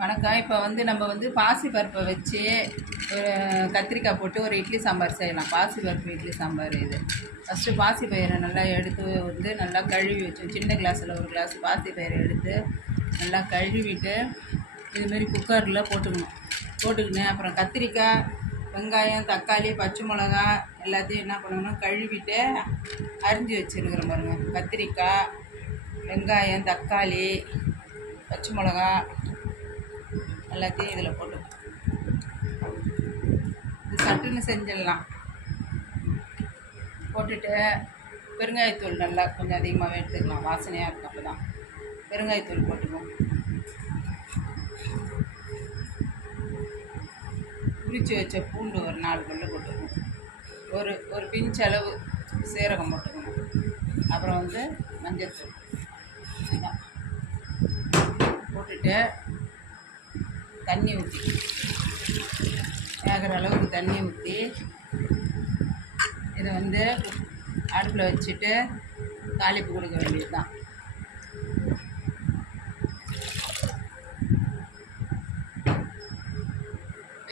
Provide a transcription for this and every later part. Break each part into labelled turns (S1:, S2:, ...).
S1: வணக்கம். இப்போ வந்து நம்ம வந்து பாசி பருப்பை வச்சு ஒரு கத்திரிக்காய் போட்டு ஒரு இட்லி சாம்பார் செய்யலாம். பாசி பருப்பு இட்லி சாம்பார் இது. ஃபஸ்ட்டு பாசி பயிரை நல்லா எடுத்து வந்து நல்லா கழுவி வச்சோம் சின்ன கிளாஸில் ஒரு கிளாஸ் பாசி பயிரை எடுத்து நல்லா கழுவிட்டு இதுமாரி குக்கரில் போட்டுக்கணும். போட்டுக்கினேன் அப்புறம் கத்திரிக்காய் வெங்காயம் தக்காளி பச்சை மிளகா எல்லாத்தையும் என்ன பண்ணணும்? கழுவிட்டு அரிஞ்சு வச்சுருக்குற பாருங்க. கத்திரிக்காய் வெங்காயம் தக்காளி பச்சை மிளகா எல்லாத்தையும் இதில் போட்டு இது சட்டுன்னு செஞ்சிடலாம். போட்டுட்டு பெருங்காயத்தூள் நல்லா கொஞ்சம் அதிகமாகவே எடுத்துக்கலாம். வாசனையாக இருக்கும் அப்போ தான். பெருங்காயத்தூள் போட்டுக்குவோம் உரித்து வச்ச பூண்டு ஒரு நாலு பல்லு போட்டுக்கணும். ஒரு ஒரு பிஞ்ச் அளவு சீரகம் போட்டுக்கணும். அப்புறம் வந்து மஞ்சள் தூள் போட்டுட்டு தண்ணி ஊற்றி வேகிற அளவுக்கு தண்ணி ஊற்றி இதை வந்து அடுப்பில் வச்சுட்டு தாளிப்பு கொடுக்க வேண்டியது தான்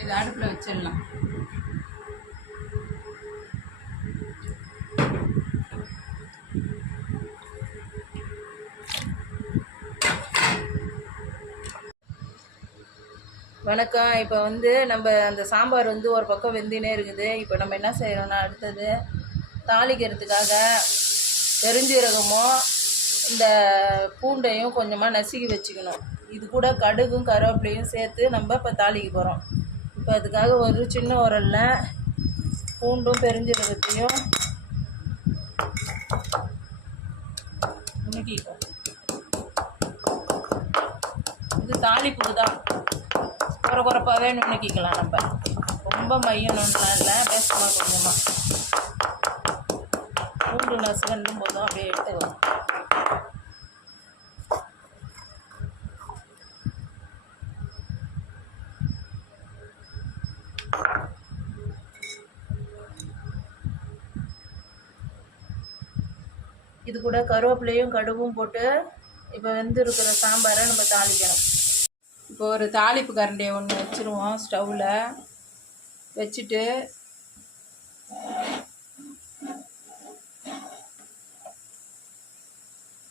S1: இது அடுப்பில் வச்சிடலாம். வணக்கம். இப்போ வந்து நம்ம அந்த சாம்பார் வந்து ஒரு பக்கம் வெந்தினே இருக்குது. இப்போ நம்ம என்ன செய்கிறோம்னா அடுத்தது தாளிக்கிறதுக்காக பெருஞ்சீரகமும் இந்த பூண்டையும் கொஞ்சமாக நசுக்கி வச்சுக்கணும். இது கூட கடுகும் கருவேப்பிலையும் சேர்த்து நம்ம இப்போ தாளிக்க போகிறோம் இப்போ அதுக்காக ஒரு சின்ன உரலில் பூண்டும் பெருஞ்சீரகத்தையும் நுணுக்கிக்கோ இது தாளிப்புக்கு தான் குறை குறைப்பாகவே நுணுக்கிக்கலாம் நம்ம. ரொம்ப மையணும்லாம் இல்லை பேசமாக கொஞ்சமாக பூண்டு நசுகண்டும் போதும் அப்படியே எடுத்துக்கலாம் இது கூட கருவேப்பிலையும் கடுகும் போட்டு இப்போ வெந்திருக்கிற சாம்பாரை நம்ம தாளிக்கணும். இப்போ ஒரு தாளிப்பு கரண்டியை ஒன்று வச்சுருவோம் ஸ்டவ்வில் வச்சுட்டு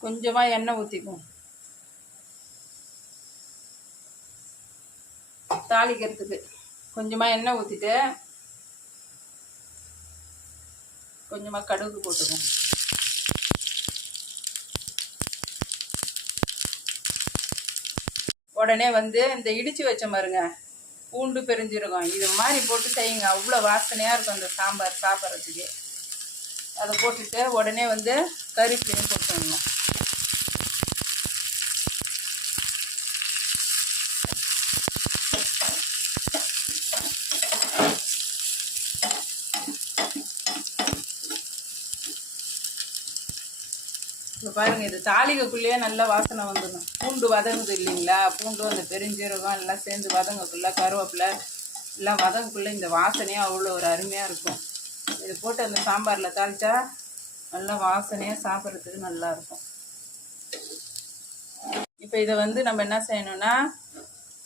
S1: கொஞ்சமாக எண்ணெய் ஊற்றிக்கும் தாளிக்கிறதுக்கு கொஞ்சமாக எண்ணெய் ஊற்றிட்டு கொஞ்சமாக கடுகு போட்டுக்கும் உடனே வந்து இந்த இடித்து வச்ச பாருங்க பூண்டு பெருஞ்சிருக்கும் இது மாதிரி போட்டு செய்யுங்க. அவ்வளோ வாசனையாக இருக்கும் அந்த சாம்பார் சாப்பிட்றதுக்கு. அதை போட்டுட்டு உடனே வந்து கறிப்பிலையும் போட்டுடணும் இப்போ பாருங்க இது தாளிகக்குள்ளேயே நல்லா வாசனை வந்துடும் பூண்டு வதங்குது இல்லைங்களா? பூண்டு அந்த பெருஞ்சீரகம் எல்லாம் சேர்ந்து வதங்கக்குள்ள கருவேப்பிலை எல்லாம் வதங்கக்குள்ளே இந்த வாசனையே அவ்வளோ ஒரு அருமையாக இருக்கும். இது போட்டு அந்த சாம்பாரில் தாளித்தா நல்லா வாசனையாக சாப்பிட்றதுக்கு நல்லா இருக்கும். இப்போ இதை வந்து நம்ம என்ன செய்யணும்னா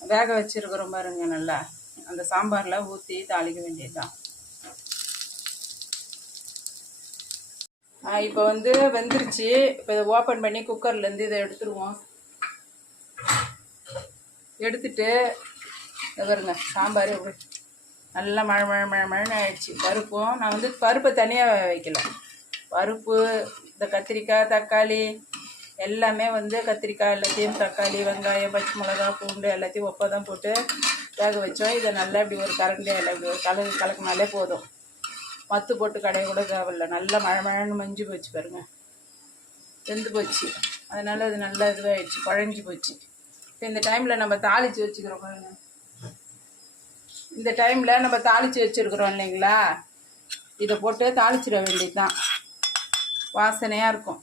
S1: வேக வச்சுருக்குறோம் பாருங்க நல்லா. அந்த சாம்பாரில் ஊற்றி தாளிக்க வேண்டியதுதான். இப்போ வந்து வெந்துருச்சு. இப்போ இதை ஓப்பன் பண்ணி குக்கர்லேருந்து இதை எடுத்துருவோம். எடுத்துட்டு வருங்க பாருங்க சாம்பார் நல்லா மழை மழை மழை மழைன்னு ஆயிடுச்சு. பருப்பும் நான் வந்து பருப்பை தனியாக வைக்கல. பருப்பு இந்த கத்திரிக்காய் தக்காளி எல்லாமே வந்து கத்திரிக்காய் எல்லாத்தையும் தக்காளி வெங்காயம் பச்சை மிளகா பூண்டு எல்லாத்தையும் ஒப்பா தான் போட்டு வேக வச்சோம். இதை நல்லா இப்படி ஒரு கரண்டியாக எல்லாம் இப்படி ஒரு கலந்து கலக்குனாலே போதும். மத்து போட்டு கடைய கூட தேவையில்ல. நல்லா மழை மழைன்னு மஞ்சு போச்சு பாருங்க. வெந்து போச்சு. அதனால் அது நல்லா இதுவாகிடுச்சு குழஞ்சி போச்சு. இப்போ இந்த டைமில் நம்ம தாளித்து வச்சுக்கிறோம் பாருங்க. இந்த டைமில் நம்ம தாளித்து வச்சுருக்குறோம் இல்லைங்களா? இதை போட்டு தாளிச்சிட வேண்டியது தான் வாசனையாக இருக்கும்.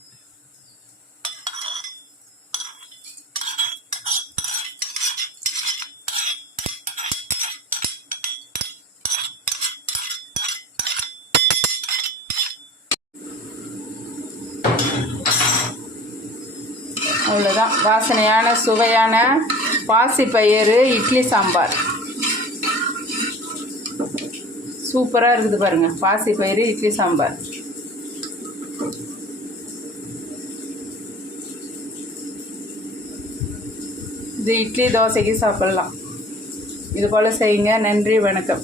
S1: அவ்வளோதான் வாசனையான சுவையான பாசி பயிறு இட்லி சாம்பார். சூப்பராக இருக்குது பாருங்கள் பாசி பயிறு இட்லி சாம்பார். இது இட்லி தோசைக்கு சாப்பிட்லாம். இது போல் செய்யுங்க. நன்றி வணக்கம்.